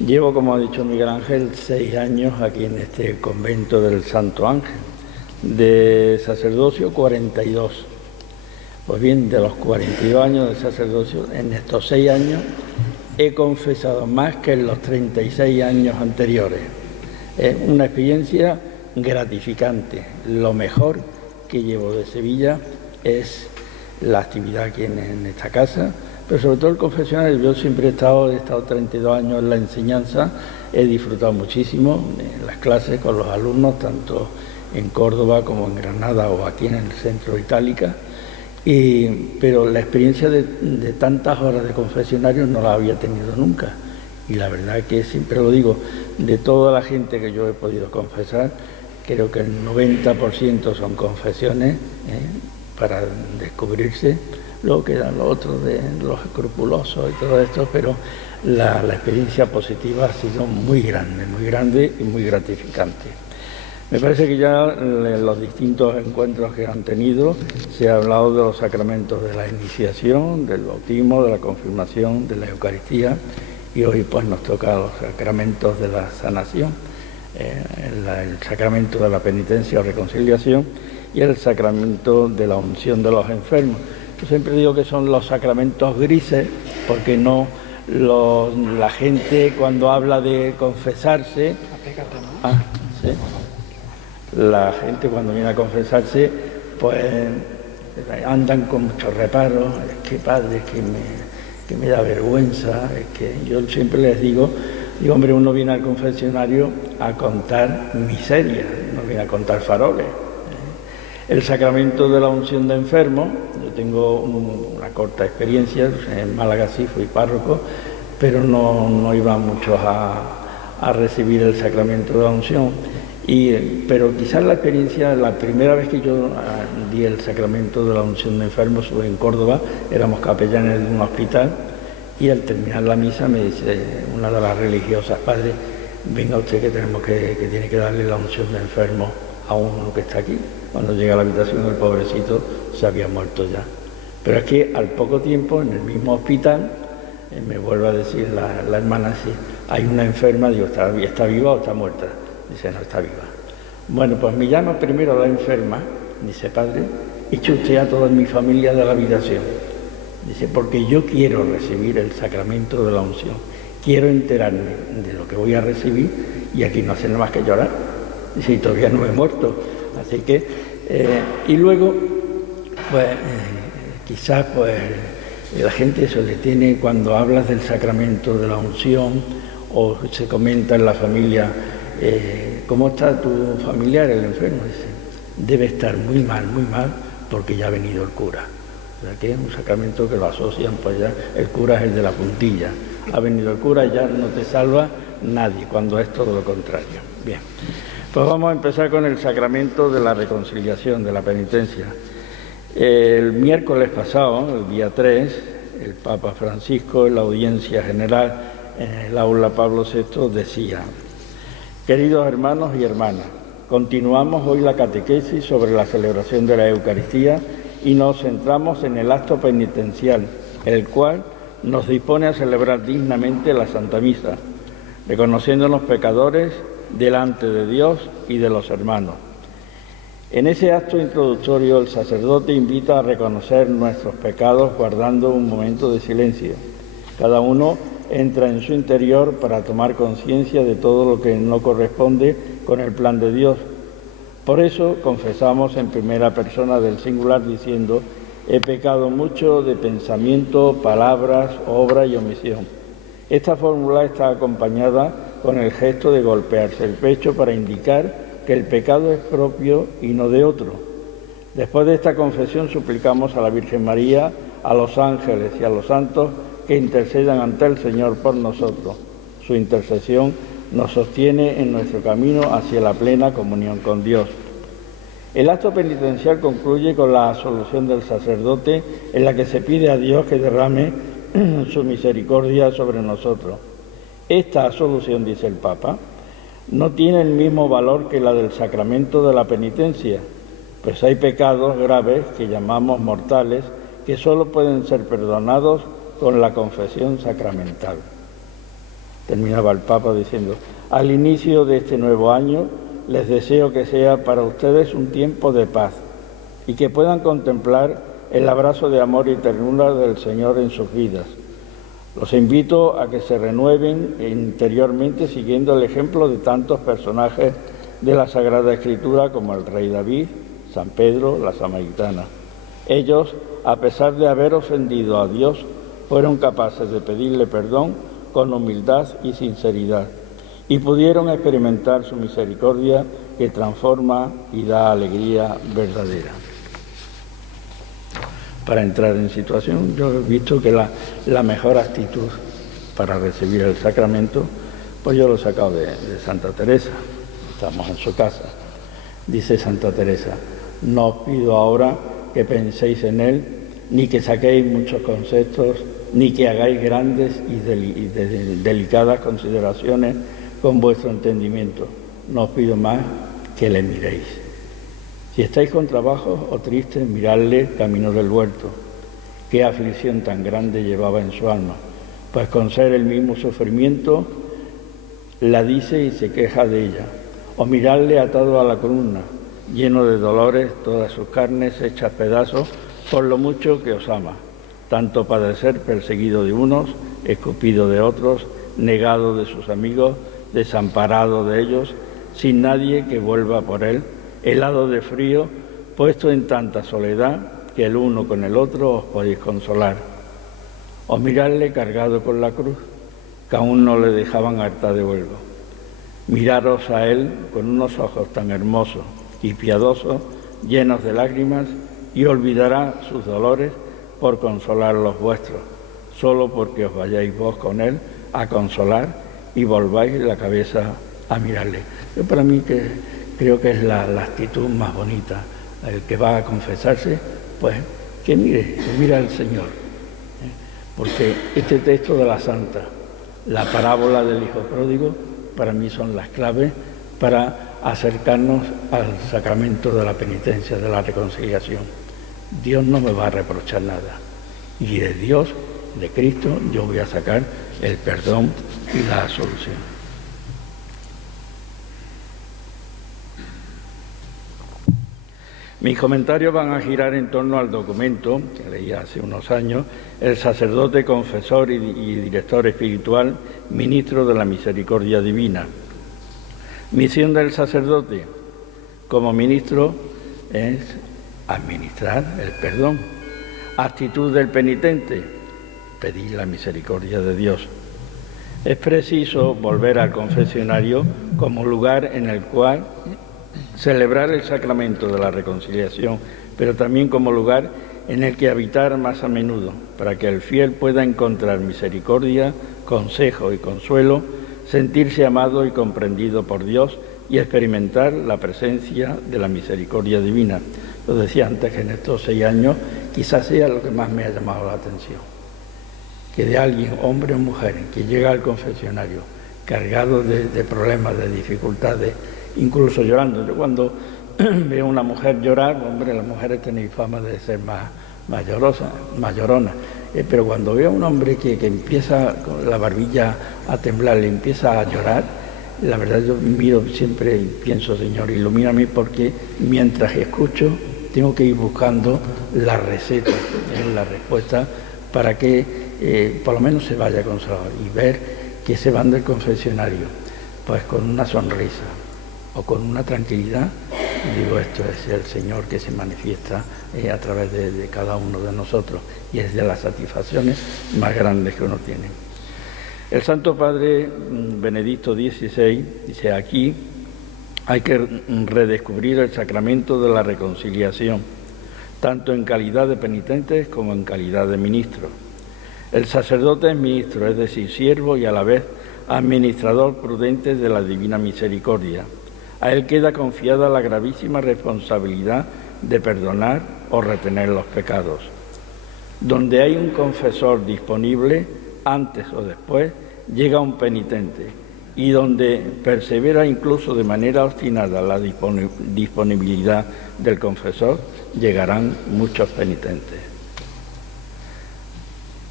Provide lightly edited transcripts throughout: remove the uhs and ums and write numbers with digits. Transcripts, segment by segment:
Llevo, como ha dicho Miguel Ángel, 6 años aquí en este convento del Santo Ángel. De sacerdocio, 42. Pues bien, de los 42 años de sacerdocio, en estos 6 años he confesado más que en los 36 años anteriores. Es una experiencia gratificante. Lo mejor que llevo de Sevilla es la actividad aquí en esta casa, pero sobre todo el confesionario. Yo siempre he estado 32 años en la enseñanza, he disfrutado muchísimo en las clases con los alumnos, tanto en Córdoba como en Granada o aquí en el centro de Itálica, pero la experiencia de tantas horas de confesionario no la había tenido nunca. Y la verdad que siempre lo digo, de toda la gente que yo he podido confesar, creo que el 90% son confesiones para descubrirse. Luego quedan los otros de los escrupulosos y todo esto, pero la experiencia positiva ha sido muy grande y muy gratificante. Me parece que ya en los distintos encuentros que han tenido se ha hablado de los sacramentos de la iniciación, del bautismo, de la confirmación, de la Eucaristía, y hoy pues nos toca los sacramentos de la sanación, el sacramento de la penitencia o reconciliación y el sacramento de la unción de los enfermos. Yo siempre digo que son los sacramentos grises, porque no la gente cuando habla de confesarse, ¿sí? La gente cuando viene a confesarse, pues andan con muchos reparos. Es que padre, que me da vergüenza. Es que yo siempre les digo, hombre, uno viene al confesionario a contar miserias, no viene a contar faroles. El sacramento de la unción de enfermos, yo tengo una corta experiencia, en Málaga sí fui párroco, pero no iba muchos a recibir el sacramento de la unción. Pero quizás la experiencia, la primera vez que yo di el sacramento de la unción de enfermos fue en Córdoba, éramos capellanes de un hospital, y al terminar la misa me dice una de las religiosas: padre, venga usted que tiene que darle la unción de enfermos a uno que está aquí. Cuando llega a la habitación, el pobrecito se había muerto ya. Pero es que al poco tiempo, en el mismo hospital, me vuelve a decir la hermana, sí, hay una enferma. Digo, ¿está viva o está muerta? Dice, no, está viva. Bueno, pues me llama primero la enferma, dice, padre, eche usted a toda mi familia de la habitación. Dice, porque yo quiero recibir el sacramento de la unción, quiero enterarme de lo que voy a recibir, y aquí no hacen nada más que llorar. Dice, y todavía no he muerto. Así que, y luego, pues, quizás, pues, la gente eso le tiene, cuando hablas del sacramento de la unción, o se comenta en la familia, ¿cómo está tu familiar, el enfermo? Dice, debe estar muy mal, porque ya ha venido el cura. O sea, que es un sacramento que lo asocian, pues ya, el cura es el de la puntilla. Ha venido el cura, ya no te salva nadie, cuando es todo lo contrario. Bien. Pues vamos a empezar con el sacramento de la reconciliación, de la penitencia. El miércoles pasado, el día 3, el Papa Francisco, en la audiencia general en el aula Pablo VI, decía: queridos hermanos y hermanas, continuamos hoy la catequesis sobre la celebración de la Eucaristía y nos centramos en el acto penitencial, el cual nos dispone a celebrar dignamente la Santa Misa, reconociéndonos pecadores delante de Dios y de los hermanos. En ese acto introductorio, el sacerdote invita a reconocer nuestros pecados guardando un momento de silencio. Cada uno entra en su interior para tomar conciencia de todo lo que no corresponde con el plan de Dios. Por eso confesamos en primera persona del singular diciendo: he pecado mucho de pensamiento, palabras, obra y omisión. Esta fórmula está acompañada con el gesto de golpearse el pecho para indicar que el pecado es propio y no de otro. Después de esta confesión suplicamos a la Virgen María, a los ángeles y a los santos que intercedan ante el Señor por nosotros. Su intercesión nos sostiene en nuestro camino hacia la plena comunión con Dios. El acto penitencial concluye con la absolución del sacerdote, en la que se pide a Dios que derrame su misericordia sobre nosotros. Esta absolución, dice el Papa, no tiene el mismo valor que la del sacramento de la penitencia, pues hay pecados graves que llamamos mortales que solo pueden ser perdonados con la confesión sacramental. Terminaba el Papa diciendo: al inicio de este nuevo año les deseo que sea para ustedes un tiempo de paz y que puedan contemplar el abrazo de amor y ternura del Señor en sus vidas. Los invito a que se renueven interiormente siguiendo el ejemplo de tantos personajes de la Sagrada Escritura como el rey David, San Pedro, la Samaritana. Ellos, a pesar de haber ofendido a Dios, fueron capaces de pedirle perdón con humildad y sinceridad y pudieron experimentar su misericordia que transforma y da alegría verdadera. Para entrar en situación, yo he visto que la mejor actitud para recibir el sacramento, pues yo lo he sacado de Santa Teresa. Estamos en su casa. Dice Santa Teresa: no os pido ahora que penséis en él, ni que saquéis muchos conceptos, ni que hagáis grandes y delicadas consideraciones con vuestro entendimiento. No os pido más que le miréis. Si estáis con trabajo o tristes, miradle camino del huerto. Qué aflicción tan grande llevaba en su alma, pues con ser el mismo sufrimiento, la dice y se queja de ella. O miradle atado a la columna, lleno de dolores, todas sus carnes hechas pedazos, por lo mucho que os ama. Tanto padecer perseguido de unos, escupido de otros, negado de sus amigos, desamparado de ellos, sin nadie que vuelva por él, helado de frío, puesto en tanta soledad que el uno con el otro os podéis consolar. O miradle cargado con la cruz, que aún no le dejaban hartar de vuelo. Miraros a él con unos ojos tan hermosos y piadosos, llenos de lágrimas, y olvidará sus dolores por consolar los vuestros, solo porque os vayáis vos con él a consolar y volváis la cabeza a mirarle. Yo para mí creo que es la actitud más bonita. El que va a confesarse, pues que mire al Señor. Porque este texto de la Santa, la parábola del Hijo Pródigo, para mí son las claves para acercarnos al sacramento de la penitencia, de la reconciliación. Dios no me va a reprochar nada. Y de Dios, de Cristo, yo voy a sacar el perdón y la absolución. Mis comentarios van a girar en torno al documento que leí hace unos años: el sacerdote, confesor y director espiritual, ministro de la misericordia divina. Misión del sacerdote como ministro es administrar el perdón. Actitud del penitente: pedir la misericordia de Dios. Es preciso volver al confesionario como lugar en el cual celebrar el sacramento de la reconciliación, pero también como lugar en el que habitar más a menudo, para que el fiel pueda encontrar misericordia, consejo y consuelo, sentirse amado y comprendido por Dios y experimentar la presencia de la misericordia divina. Lo decía antes, que en estos 6 años quizás sea lo que más me ha llamado la atención, que de alguien, hombre o mujer, que llega al confesionario cargado de problemas, de dificultades, incluso llorando. Yo cuando veo a una mujer llorar, hombre, las mujeres tenéis fama de ser más lloronas, pero cuando veo a un hombre que empieza con la barbilla a temblar, le empieza a llorar, la verdad yo miro siempre y pienso: Señor, ilumíname, porque mientras escucho tengo que ir buscando la receta, la respuesta, para que por lo menos se vaya consolado y ver que se van del confesionario pues con una sonrisa o con una tranquilidad. Digo, esto es el Señor que se manifiesta a través de cada uno de nosotros, y es de las satisfacciones más grandes que uno tiene. El Santo Padre Benedicto XVI dice: aquí hay que redescubrir el sacramento de la reconciliación, tanto en calidad de penitentes como en calidad de ministros. El sacerdote es ministro, es decir, siervo y a la vez administrador prudente de la divina misericordia. A él queda confiada la gravísima responsabilidad de perdonar o retener los pecados. Donde hay un confesor disponible, antes o después llega un penitente, y donde persevera incluso de manera obstinada la disponibilidad del confesor, llegarán muchos penitentes.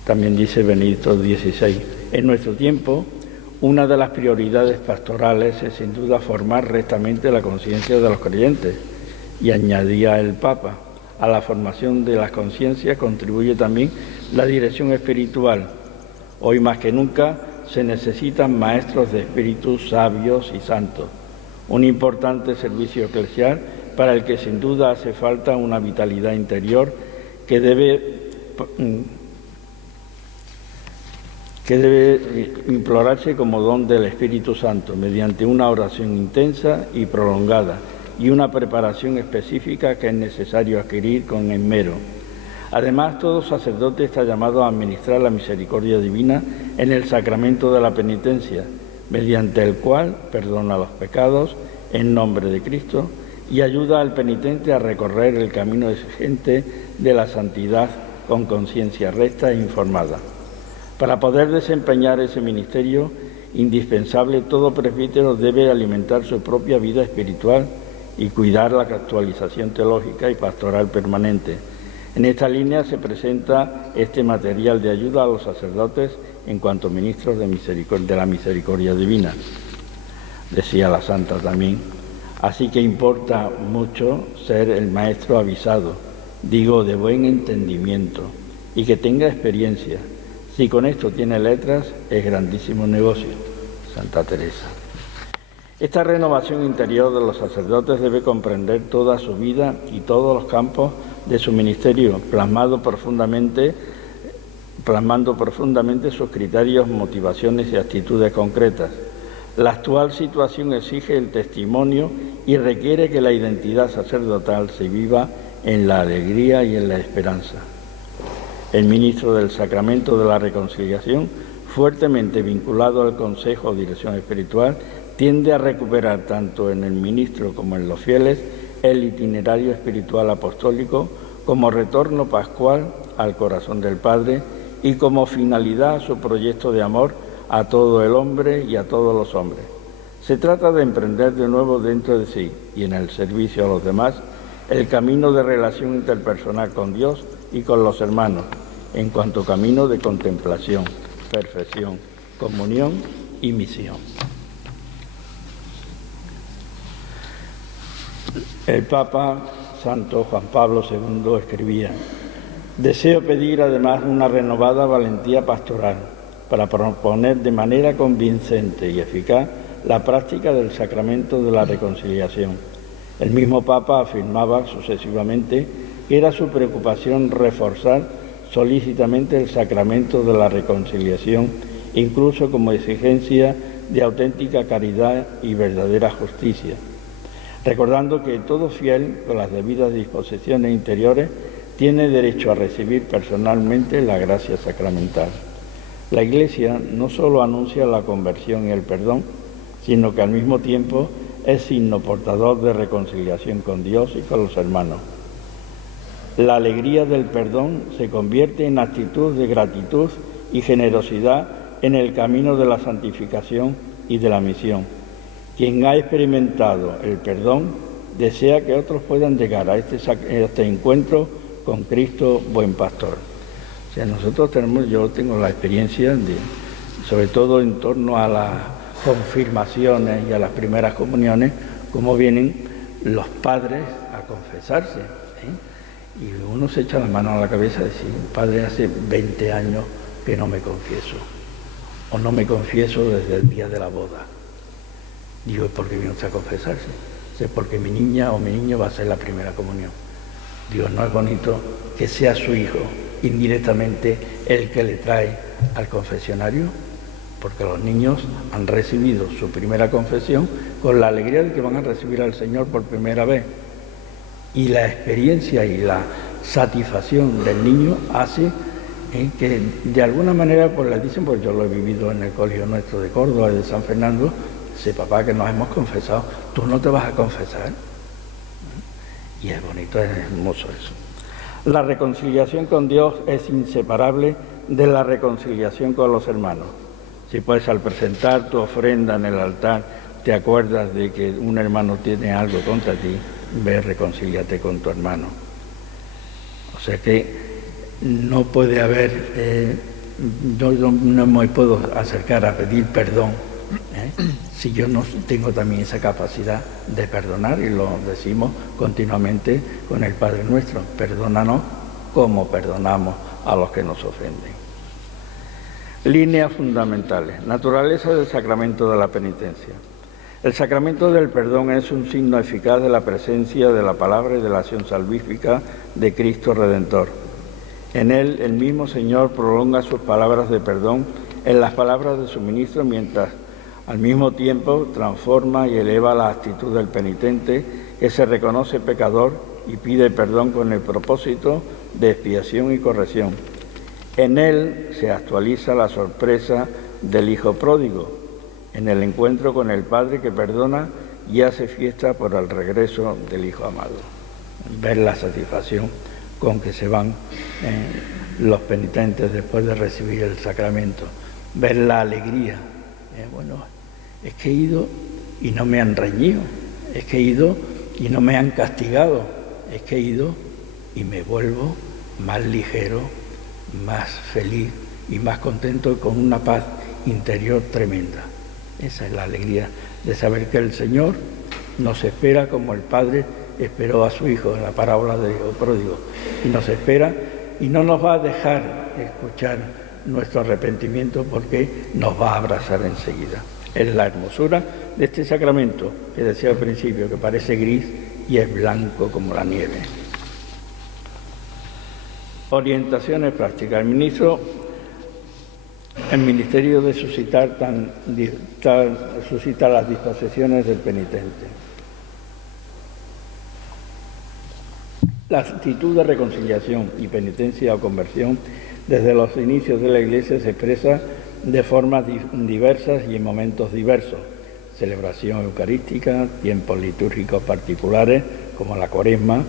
También dice Benedicto XVI: en nuestro tiempo, Una de las prioridades pastorales es sin duda formar rectamente la conciencia de los creyentes, y añadía el Papa, a la formación de las conciencias contribuye también la dirección espiritual. Hoy más que nunca se necesitan maestros de espíritu sabios y santos, un importante servicio eclesial para el que sin duda hace falta una vitalidad interior que debe implorarse como don del Espíritu Santo mediante una oración intensa y prolongada y una preparación específica que es necesario adquirir con esmero. Además, todo sacerdote está llamado a administrar la misericordia divina en el sacramento de la penitencia, mediante el cual perdona los pecados en nombre de Cristo y ayuda al penitente a recorrer el camino exigente de la santidad con conciencia recta e informada. Para poder desempeñar ese ministerio indispensable, todo presbítero debe alimentar su propia vida espiritual y cuidar la actualización teológica y pastoral permanente. En esta línea se presenta este material de ayuda a los sacerdotes en cuanto ministros de la misericordia divina. Decía la santa también, así que importa mucho ser el maestro avisado, digo de buen entendimiento, y que tenga experiencia. Si con esto tiene letras, es grandísimo negocio. Santa Teresa. Esta renovación interior de los sacerdotes debe comprender toda su vida y todos los campos de su ministerio, plasmando profundamente sus criterios, motivaciones y actitudes concretas. La actual situación exige el testimonio y requiere que la identidad sacerdotal se viva en la alegría y en la esperanza. El ministro del Sacramento de la Reconciliación, fuertemente vinculado al Consejo o Dirección Espiritual, tiende a recuperar tanto en el ministro como en los fieles el itinerario espiritual apostólico como retorno pascual al corazón del Padre y como finalidad su proyecto de amor a todo el hombre y a todos los hombres. Se trata de emprender de nuevo dentro de sí y en el servicio a los demás el camino de relación interpersonal con Dios y con los hermanos, en cuanto camino de contemplación, perfección, comunión y misión. El Papa Santo Juan Pablo II escribía: deseo pedir además una renovada valentía pastoral para proponer de manera convincente y eficaz la práctica del sacramento de la reconciliación. El mismo Papa afirmaba sucesivamente que era su preocupación reforzar solícitamente el sacramento de la reconciliación, incluso como exigencia de auténtica caridad y verdadera justicia, recordando que todo fiel, con las debidas disposiciones interiores, tiene derecho a recibir personalmente la gracia sacramental. La Iglesia no solo anuncia la conversión y el perdón, sino que al mismo tiempo es signo portador de reconciliación con Dios y con los hermanos. La alegría del perdón se convierte en actitud de gratitud y generosidad en el camino de la santificación y de la misión. Quien ha experimentado el perdón desea que otros puedan llegar a este encuentro con Cristo, buen pastor. O sea, yo tengo la experiencia sobre todo en torno a las confirmaciones y a las primeras comuniones, cómo vienen los padres a confesarse, y uno se echa la mano a la cabeza y dice: padre, hace 20 años que no me confieso, o no me confieso desde el día de la boda. Digo: ¿por qué viene usted a confesarse? Dice: porque mi niña o mi niño va a hacer la primera comunión. Digo: ¿no es bonito que sea su hijo indirectamente el que le trae al confesionario? Porque los niños han recibido su primera confesión con la alegría de que van a recibir al Señor por primera vez. Y la experiencia y la satisfacción del niño hace que de alguna manera, pues le dicen, pues yo lo he vivido en el colegio nuestro de Córdoba y de San Fernando, dice: papá, que nos hemos confesado, ¿tú no te vas a confesar? Y es bonito, es hermoso eso. La reconciliación con Dios es inseparable de la reconciliación con los hermanos. Si pues al presentar tu ofrenda en el altar te acuerdas de que un hermano tiene algo contra ti, ve, reconcíliate con tu hermano. O sea que no puede haber, yo no me puedo acercar a pedir perdón si yo no tengo también esa capacidad de perdonar, y lo decimos continuamente con el Padre Nuestro: perdónanos como perdonamos a los que nos ofenden. Líneas fundamentales. Naturaleza del sacramento de la penitencia. El sacramento del perdón es un signo eficaz de la presencia de la palabra y de la acción salvífica de Cristo Redentor. En él, el mismo Señor prolonga sus palabras de perdón en las palabras de su ministro, mientras al mismo tiempo transforma y eleva la actitud del penitente, que se reconoce pecador y pide perdón con el propósito de expiación y corrección. En él se actualiza la sorpresa del hijo pródigo, en el encuentro con el Padre que perdona y hace fiesta por el regreso del Hijo amado. Ver la satisfacción con que se van los penitentes después de recibir el sacramento. Ver la alegría. Bueno, es que he ido y no me han reñido. Es que he ido y no me han castigado. Es que he ido y me vuelvo más ligero, más feliz y más contento, con una paz interior tremenda. Esa es la alegría de saber que el Señor nos espera como el Padre esperó a su Hijo en la parábola del Hijo pródigo, y nos espera y no nos va a dejar escuchar nuestro arrepentimiento, porque nos va a abrazar enseguida. Es la hermosura de este sacramento que decía al principio, que parece gris y es blanco como la nieve. Orientaciones prácticas. El ministerio de suscitar las disposiciones del penitente. La actitud de reconciliación y penitencia o conversión desde los inicios de la Iglesia se expresa de formas diversas y en momentos diversos: celebración eucarística, tiempos litúrgicos particulares como la Cuaresma,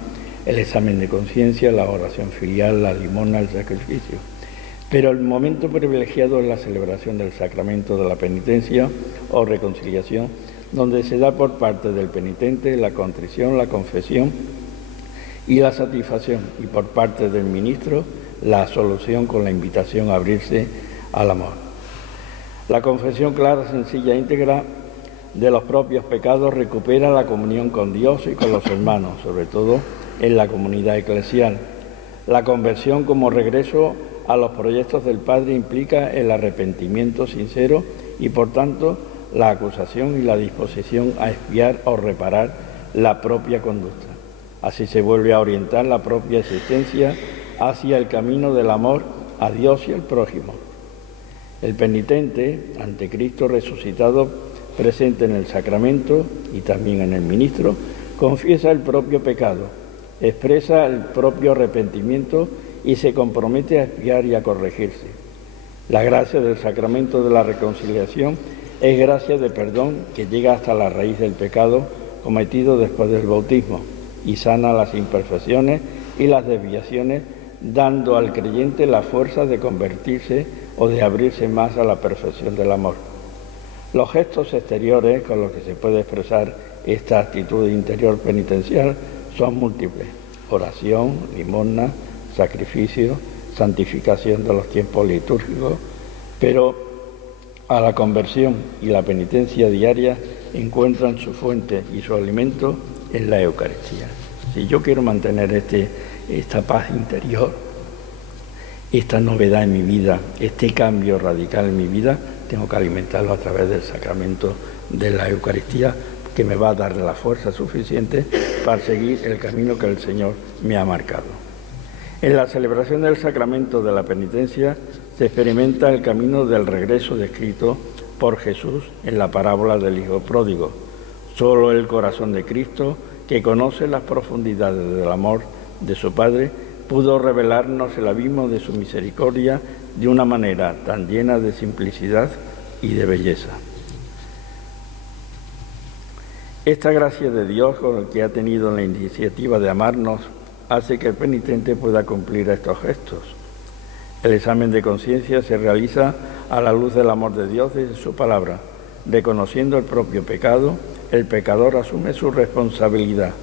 el examen de conciencia, la oración filial, la limosna, el sacrificio. Pero el momento privilegiado es la celebración del sacramento de la penitencia o reconciliación, donde se da por parte del penitente la contrición, la confesión y la satisfacción, y por parte del ministro la absolución con la invitación a abrirse al amor. La confesión clara, sencilla e íntegra de los propios pecados recupera la comunión con Dios y con los hermanos, sobre todo en la comunidad eclesial. La conversión como regreso a los proyectos del Padre implica el arrepentimiento sincero y, por tanto, la acusación y la disposición a expiar o reparar la propia conducta. Así se vuelve a orientar la propia existencia hacia el camino del amor a Dios y al prójimo. El penitente, ante Cristo resucitado, presente en el sacramento y también en el ministro, confiesa el propio pecado, expresa el propio arrepentimiento y se compromete a expiar y a corregirse. La gracia del sacramento de la reconciliación es gracia de perdón que llega hasta la raíz del pecado cometido después del bautismo y sana las imperfecciones y las desviaciones, dando al creyente la fuerza de convertirse o de abrirse más a la perfección del amor. Los gestos exteriores con los que se puede expresar esta actitud interior penitencial son múltiples: oración, limosna, sacrificio, santificación de los tiempos litúrgicos, pero a la conversión y la penitencia diaria encuentran su fuente y su alimento en la Eucaristía. Si yo quiero mantener esta paz interior, esta novedad en mi vida, este cambio radical en mi vida, tengo que alimentarlo a través del sacramento de la Eucaristía, que me va a dar la fuerza suficiente para seguir el camino que el Señor me ha marcado. En la celebración del sacramento de la penitencia se experimenta el camino del regreso descrito por Jesús en la parábola del Hijo pródigo. Solo el corazón de Cristo, que conoce las profundidades del amor de su Padre, pudo revelarnos el abismo de su misericordia de una manera tan llena de simplicidad y de belleza. Esta gracia de Dios, con el que ha tenido la iniciativa de amarnos, hace que el penitente pueda cumplir estos gestos. El examen de conciencia se realiza a la luz del amor de Dios y de su palabra. Reconociendo el propio pecado, el pecador asume su responsabilidad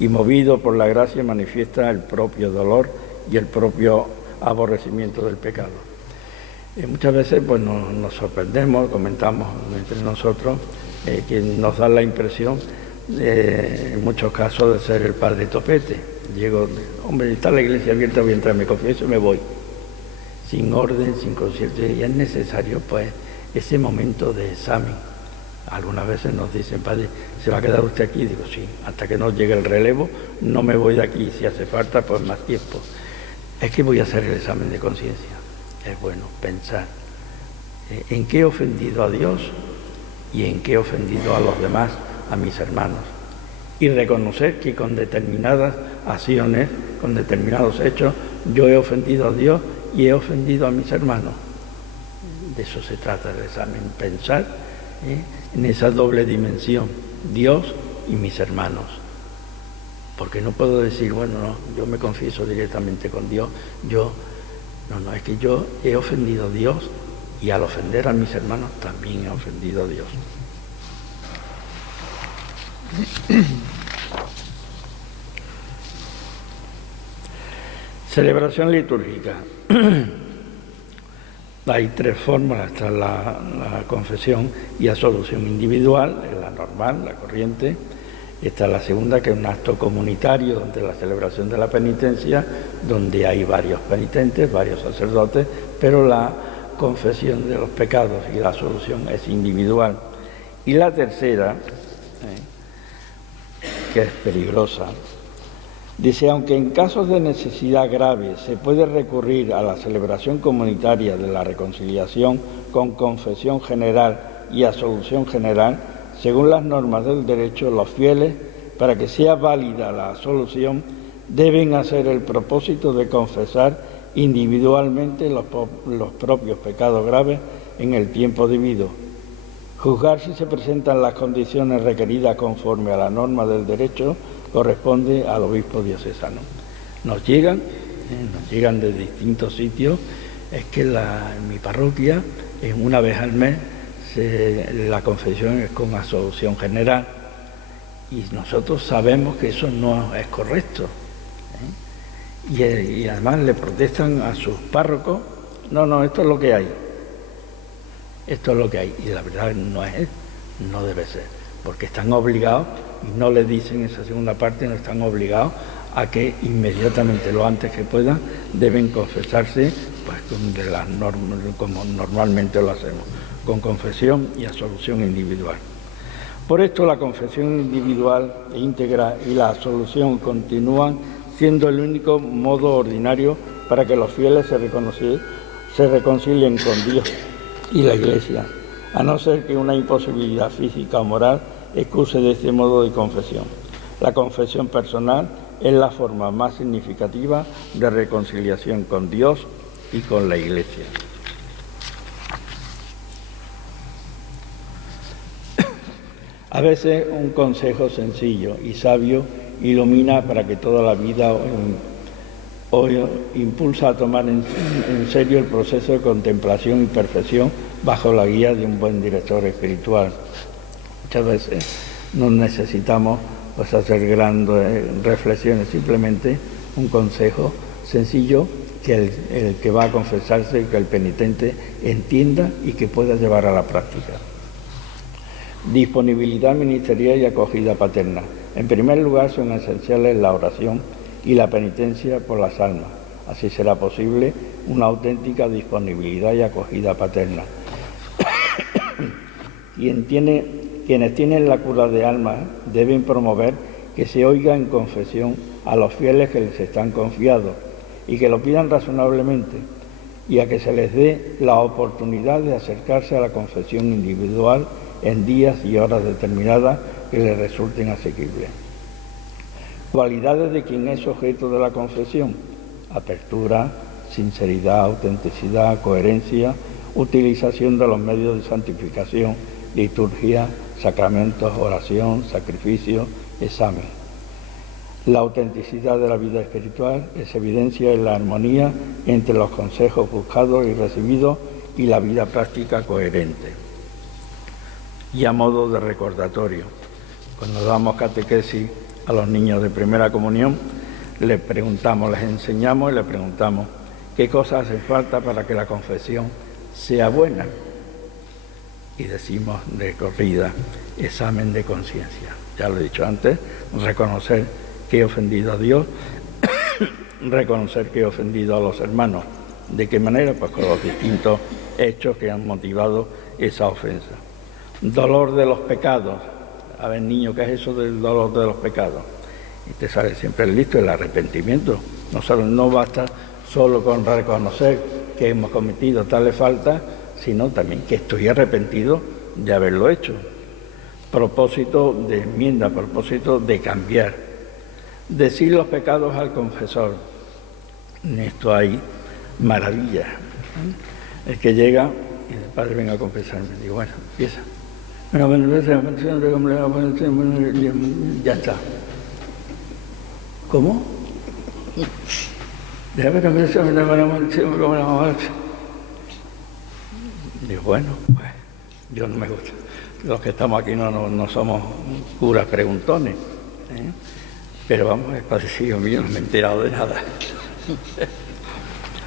y, movido por la gracia, manifiesta el propio dolor y el propio aborrecimiento del pecado. Muchas veces pues nos sorprendemos, comentamos entre nosotros, que nos da la impresión, en muchos casos, de ser el padre Topete. Llego, hombre, está la iglesia abierta, voy a entrar, me confieso y me voy. Sin orden, sin concierto, y es necesario pues ese momento de examen. Algunas veces nos dicen, padre, ¿se va a quedar usted aquí? Digo, sí, hasta que no llegue el relevo, no me voy de aquí, si hace falta, pues más tiempo. Es que voy a hacer el examen de conciencia. Es bueno pensar en qué he ofendido a Dios y en qué he ofendido a los demás, a mis hermanos. Y reconocer que con determinadas acciones, con determinados hechos, yo he ofendido a Dios y he ofendido a mis hermanos. De eso se trata el examen, pensar en esa doble dimensión, Dios y mis hermanos. Porque no puedo decir, bueno, no, yo me confieso directamente con Dios, es que yo he ofendido a Dios y al ofender a mis hermanos también he ofendido a Dios. Celebración litúrgica. Hay tres fórmulas: está la confesión y absolución individual, es la normal, la corriente. Está la segunda, que es un acto comunitario, donde la celebración de la penitencia, donde hay varios penitentes, varios sacerdotes, pero la confesión de los pecados y la absolución es individual. Y la tercera, que es peligrosa, dice, aunque en casos de necesidad grave se puede recurrir a la celebración comunitaria de la reconciliación con confesión general y absolución general, según las normas del derecho, los fieles, para que sea válida la absolución, deben hacer el propósito de confesar individualmente los propios pecados graves en el tiempo debido, juzgar si se presentan las condiciones requeridas conforme a la norma del derecho, corresponde al obispo diocesano. Nos llegan de distintos sitios. Es que en mi parroquia, una vez al mes, la confesión es con absolución general, y nosotros sabemos que eso no es correcto, y además le protestan a sus párrocos, no, esto es lo que hay, y la verdad no debe ser, porque están obligados, y no le dicen esa segunda parte, no están obligados a que inmediatamente, lo antes que puedan, deben confesarse pues de las normas, como normalmente lo hacemos, con confesión y absolución individual. Por esto la confesión individual e íntegra y la absolución continúan siendo el único modo ordinario para que los fieles se reconcilien con Dios y la Iglesia, a no ser que una imposibilidad física o moral excuse de este modo de confesión. La confesión personal es la forma más significativa de reconciliación con Dios y con la Iglesia. A veces un consejo sencillo y sabio ilumina para que toda la vida o impulsa a tomar en serio el proceso de contemplación y perfección bajo la guía de un buen director espiritual. Muchas veces no necesitamos hacer grandes reflexiones, simplemente un consejo sencillo que el que va a confesarse y que el penitente entienda y que pueda llevar a la práctica. Disponibilidad ministerial y acogida paterna. En primer lugar, son esenciales la oración y la penitencia por las almas. Así será posible una auténtica disponibilidad y acogida paterna. Quienes tienen la cura de almas deben promover que se oiga en confesión a los fieles que les están confiados y que lo pidan razonablemente, y a que se les dé la oportunidad de acercarse a la confesión individual en días y horas determinadas que les resulten asequibles. Cualidades de quien es objeto de la confesión: apertura, sinceridad, autenticidad, coherencia, utilización de los medios de santificación, liturgia, sacramentos, oración, sacrificio, examen. La autenticidad de la vida espiritual es evidencia en la armonía entre los consejos buscados y recibidos y la vida práctica coherente. Y a modo de recordatorio, cuando damos catequesis a los niños de primera comunión, les enseñamos y les preguntamos qué cosas hacen falta para que la confesión sea buena. Y decimos de corrida, examen de conciencia. Ya lo he dicho antes, reconocer que he ofendido a Dios, reconocer que he ofendido a los hermanos. ¿De qué manera? Pues con los distintos hechos que han motivado esa ofensa. Dolor de los pecados. A ver, niño, ¿qué es eso del dolor de los pecados? Y te sale siempre listo el arrepentimiento. No basta solo con reconocer que hemos cometido tales faltas, sino también que estoy arrepentido de haberlo hecho. Propósito de enmienda, propósito de cambiar. Decir los pecados al confesor. En esto hay maravilla. El que llega y el padre venga a confesarme, digo, bueno, empieza. Ya está. ¿Cómo? Digo, bueno, pues yo no me gusta. Los que estamos aquí no somos curas preguntones, ¿eh? Pero vamos, es parecido mío, no me he enterado de nada.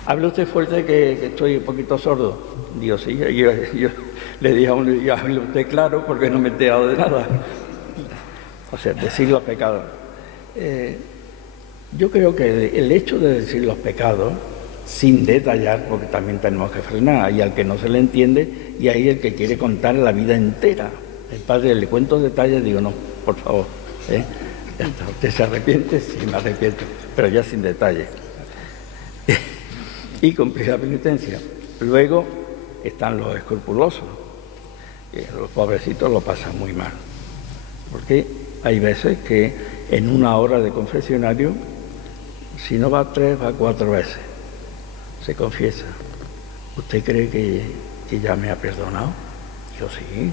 ¿Habla usted fuerte que estoy un poquito sordo? Digo, sí, yo le dije a uno, hable usted claro porque no me he enterado de nada. O sea, decir los pecados. Yo creo que el hecho de decir los pecados, sin detallar, porque también tenemos que frenar, y al que no se le entiende, y ahí el que quiere contar la vida entera. El padre le cuento detalles, digo, no, por favor, ya está. ¿Usted se arrepiente? Sí, me arrepiento, pero ya sin detalle. Y cumplir la penitencia. Luego están los escrupulosos, que los pobrecitos lo pasan muy mal, porque hay veces que en una hora de confesionario, si no va 3, va 4 veces, se confiesa. ¿Usted cree que ya me ha perdonado? Yo sí,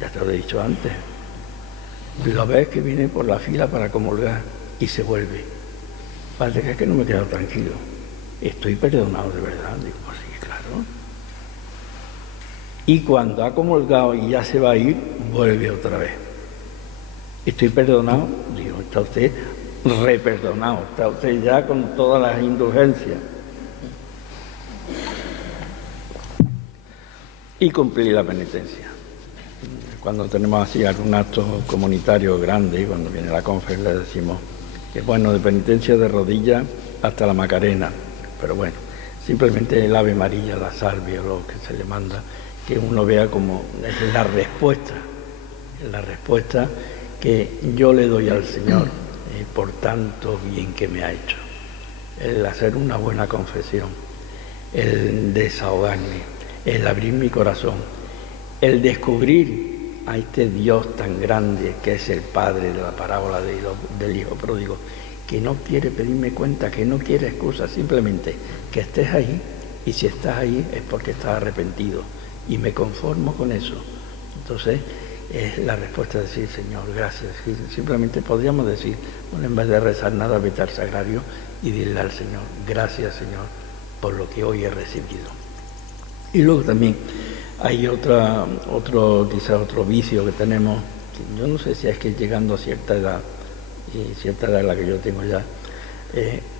ya te lo he dicho antes. Y la vez que viene por la fila para comulgar y se vuelve. Padre, que es que no me he quedado tranquilo. Estoy perdonado de verdad. Digo, pues sí, claro. Y cuando ha comulgado y ya se va a ir, vuelve otra vez. Estoy perdonado. Digo, está usted reperdonado. Está usted ya con todas las indulgencias. Y cumplir la penitencia. Cuando tenemos así algún acto comunitario grande, cuando viene la conferencia, le decimos que bueno, de penitencia de rodillas hasta la Macarena, pero bueno, simplemente el Ave María, la salvia, lo que se le manda, que uno vea como es la respuesta que yo le doy al Señor por tanto bien que me ha hecho. El hacer una buena confesión, el desahogarme, el abrir mi corazón, el descubrir a este Dios tan grande que es el Padre de la parábola del Hijo Pródigo, que no quiere pedirme cuenta, que no quiere excusas, simplemente que estés ahí, y si estás ahí es porque estás arrepentido, y me conformo con eso. Entonces es la respuesta de decir, Señor, gracias. Simplemente podríamos decir, bueno, en vez de rezar nada, vete al sagrario y dile al Señor, gracias, Señor, por lo que hoy he recibido. Y luego también hay quizás otro vicio que tenemos, que yo no sé si es que llegando a cierta edad, y cierta edad la que yo tengo ya,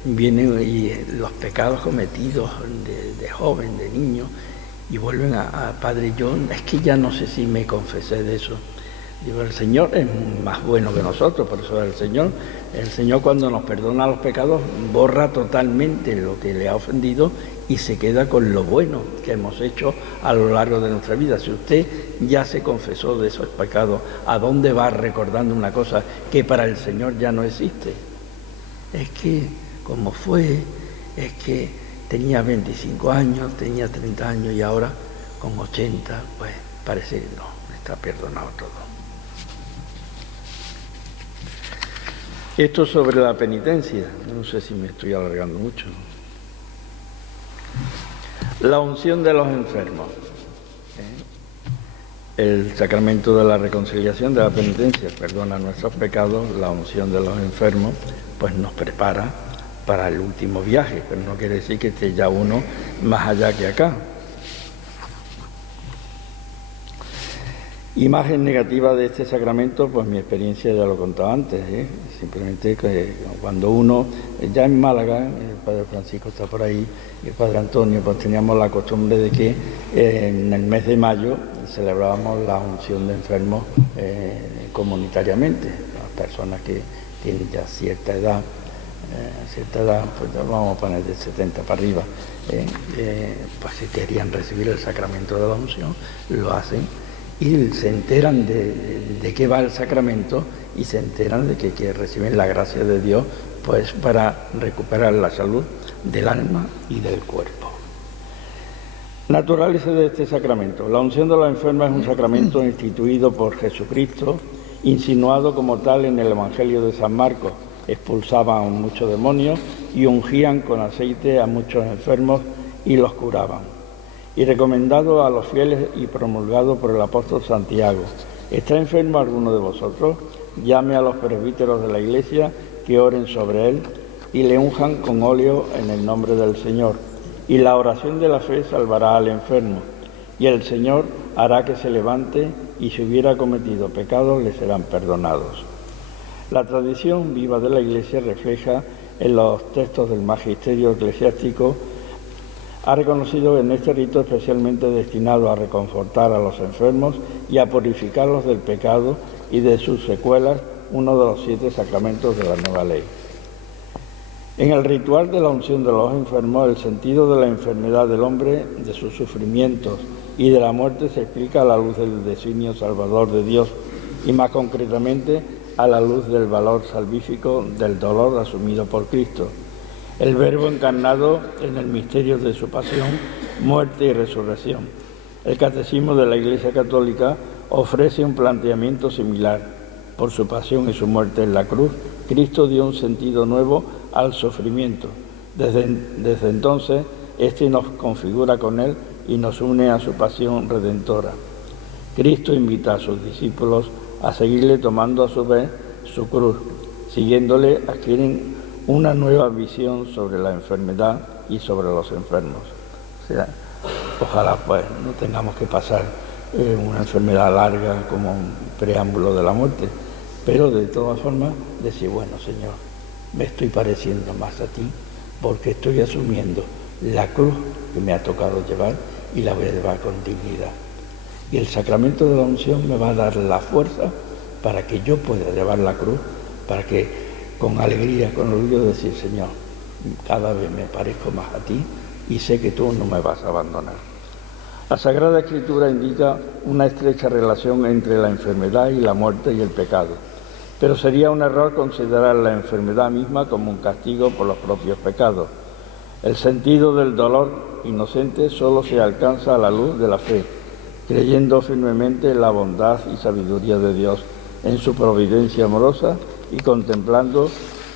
vienen y los pecados cometidos de joven, de niño, y vuelven a Padre, yo es que ya no sé si me confesé de eso. Digo, el Señor es más bueno que nosotros, por eso el Señor cuando nos perdona los pecados borra totalmente lo que le ha ofendido y se queda con lo bueno que hemos hecho a lo largo de nuestra vida. Si usted ya se confesó de esos pecados, ¿a dónde va recordando una cosa que para el Señor ya no existe? Es que, como fue, es que tenía 25 años, tenía 30 años y ahora con 80, pues parece que no, está perdonado todo. Esto sobre la penitencia, no sé si me estoy alargando mucho. La unción de los enfermos. El sacramento de la reconciliación, de la penitencia, perdona nuestros pecados. La unción de los enfermos, pues nos prepara para el último viaje, pero no quiere decir que esté ya uno más allá que acá. Imagen negativa de este sacramento, pues mi experiencia ya lo contaba antes, simplemente que cuando uno, ya en Málaga, el padre Francisco está por ahí, y el padre Antonio, pues teníamos la costumbre de que en el mes de mayo celebrábamos la unción de enfermos comunitariamente, las personas que tienen ya cierta edad, pues ya vamos a poner de 70 para arriba, pues si querían recibir el sacramento de la unción, lo hacen. Y se enteran de qué va el sacramento y se enteran de que reciben la gracia de Dios pues para recuperar la salud del alma y del cuerpo. Naturaleza de este sacramento. La unción de los enfermos es un sacramento instituido por Jesucristo, insinuado como tal en el Evangelio de San Marcos. Expulsaban a muchos demonios y ungían con aceite a muchos enfermos y los curaban. Y recomendado a los fieles y promulgado por el apóstol Santiago. ¿Está enfermo alguno de vosotros? Llame a los presbíteros de la Iglesia que oren sobre él y le unjan con óleo en el nombre del Señor. Y la oración de la fe salvará al enfermo, y el Señor hará que se levante, y si hubiera cometido pecados le serán perdonados. La tradición viva de la Iglesia refleja en los textos del magisterio eclesiástico. Ha reconocido en este rito especialmente destinado a reconfortar a los enfermos y a purificarlos del pecado y de sus secuelas, uno de los 7 sacramentos de la nueva ley. En el ritual de la unción de los enfermos, el sentido de la enfermedad del hombre, de sus sufrimientos y de la muerte se explica a la luz del designio salvador de Dios y más concretamente a la luz del valor salvífico del dolor asumido por Cristo. El Verbo encarnado en el misterio de su pasión, muerte y resurrección. El Catecismo de la Iglesia Católica ofrece un planteamiento similar. Por su pasión y su muerte en la cruz, Cristo dio un sentido nuevo al sufrimiento. Desde entonces, este nos configura con Él y nos une a su pasión redentora. Cristo invita a sus discípulos a seguirle tomando a su vez su cruz. Siguiéndole adquieren una nueva visión sobre la enfermedad y sobre los enfermos. O sea, ojalá pues no tengamos que pasar una enfermedad larga como un preámbulo de la muerte, pero de todas formas decir, bueno, Señor, me estoy pareciendo más a ti porque estoy asumiendo la cruz que me ha tocado llevar y la voy a llevar con dignidad. Y el sacramento de la unción me va a dar la fuerza para que yo pueda llevar la cruz, para que con alegría, con orgullo decir, Señor, cada vez me parezco más a ti y sé que tú no me vas a abandonar. La Sagrada Escritura indica una estrecha relación entre la enfermedad y la muerte y el pecado, pero sería un error considerar la enfermedad misma como un castigo por los propios pecados. El sentido del dolor inocente solo se alcanza a la luz de la fe, creyendo firmemente en la bondad y sabiduría de Dios, en su providencia amorosa y contemplando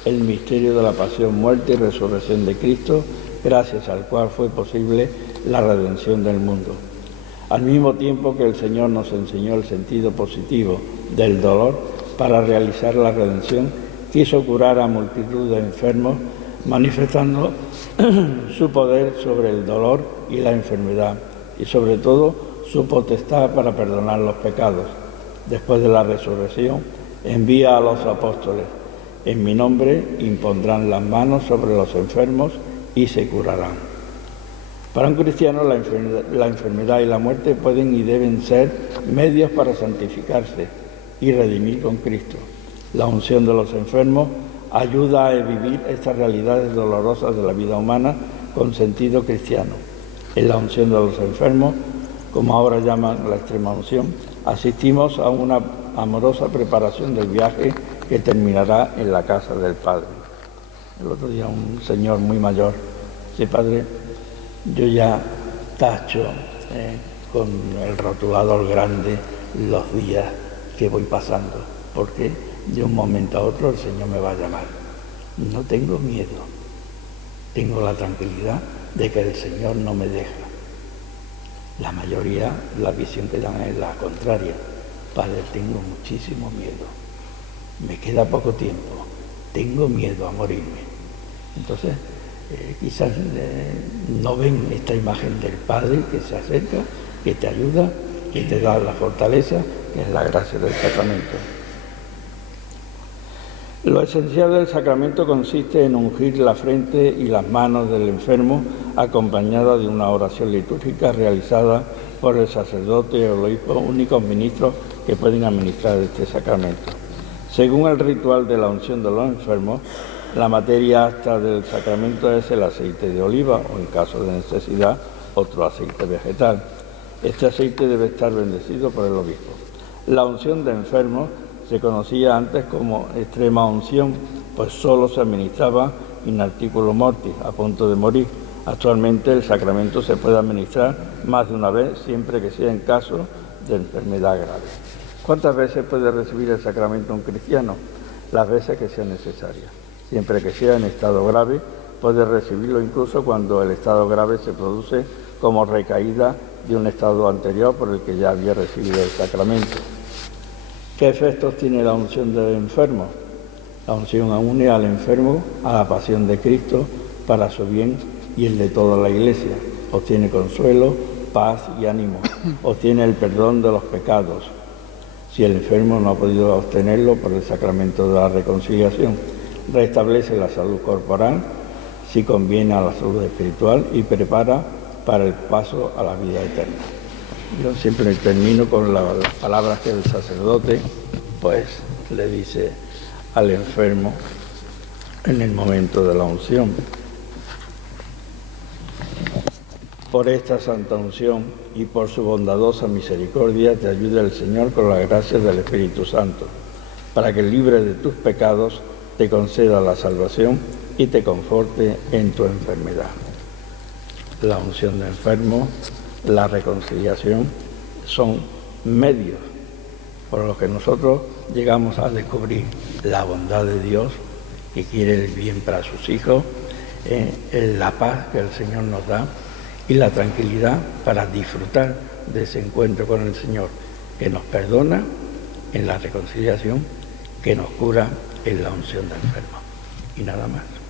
el misterio de la pasión, muerte y resurrección de Cristo, gracias al cual fue posible la redención del mundo. Al mismo tiempo que el Señor nos enseñó el sentido positivo del dolor para realizar la redención, quiso curar a multitud de enfermos, manifestando su poder sobre el dolor y la enfermedad, y sobre todo su potestad para perdonar los pecados. Después de la resurrección, envía a los apóstoles. En mi nombre impondrán las manos sobre los enfermos y se curarán. Para un cristiano la enfermedad y la muerte pueden y deben ser medios para santificarse y redimir con Cristo. La unción de los enfermos ayuda a vivir estas realidades dolorosas de la vida humana con sentido cristiano. En la unción de los enfermos, como ahora llaman la extrema unción, asistimos a una amorosa preparación del viaje que terminará en la casa del Padre. El otro día un señor muy mayor dice, Padre, yo ya tacho con el rotulador grande los días que voy pasando, porque de un momento a otro el Señor me va a llamar. No tengo miedo, tengo la tranquilidad de que el Señor no me deja. La mayoría, la visión que dan es la contraria. Padre, tengo muchísimo miedo, me queda poco tiempo, tengo miedo a morirme. Entonces, quizás no ven esta imagen del Padre que se acerca, que te ayuda, que te da la fortaleza que es la gracia del sacramento. Lo esencial del sacramento consiste en ungir la frente y las manos del enfermo, acompañada de una oración litúrgica realizada por el sacerdote y el obispo, únicos ministros que pueden administrar este sacramento. Según el ritual de la unción de los enfermos, la materia acta del sacramento es el aceite de oliva o, en caso de necesidad, otro aceite vegetal. Este aceite debe estar bendecido por el obispo. La unción de enfermos se conocía antes como extrema unción, pues solo se administraba in articulo mortis, a punto de morir. Actualmente el sacramento se puede administrar más de una vez, siempre que sea en caso de enfermedad grave. ¿Cuántas veces puede recibir el sacramento un cristiano? Las veces que sea necesaria. Siempre que sea en estado grave, puede recibirlo incluso cuando el estado grave se produce como recaída de un estado anterior por el que ya había recibido el sacramento. ¿Qué efectos tiene la unción del enfermo? La unción une al enfermo a la pasión de Cristo para su bien y el de toda la Iglesia. Obtiene consuelo, paz y ánimo. Obtiene el perdón de los pecados, si el enfermo no ha podido obtenerlo por el sacramento de la reconciliación. Restablece la salud corporal, si conviene a la salud espiritual, y prepara para el paso a la vida eterna. Yo siempre termino con las palabras que el sacerdote pues le dice al enfermo en el momento de la unción. Por esta santa unción y por su bondadosa misericordia te ayude el Señor con la gracia del Espíritu Santo, para que libre de tus pecados te conceda la salvación y te conforte en tu enfermedad. La unción de enfermo, la reconciliación, son medios por los que nosotros llegamos a descubrir la bondad de Dios, que quiere el bien para sus hijos, la paz que el Señor nos da y la tranquilidad para disfrutar de ese encuentro con el Señor, que nos perdona en la reconciliación, que nos cura en la unción de enfermo. Y nada más.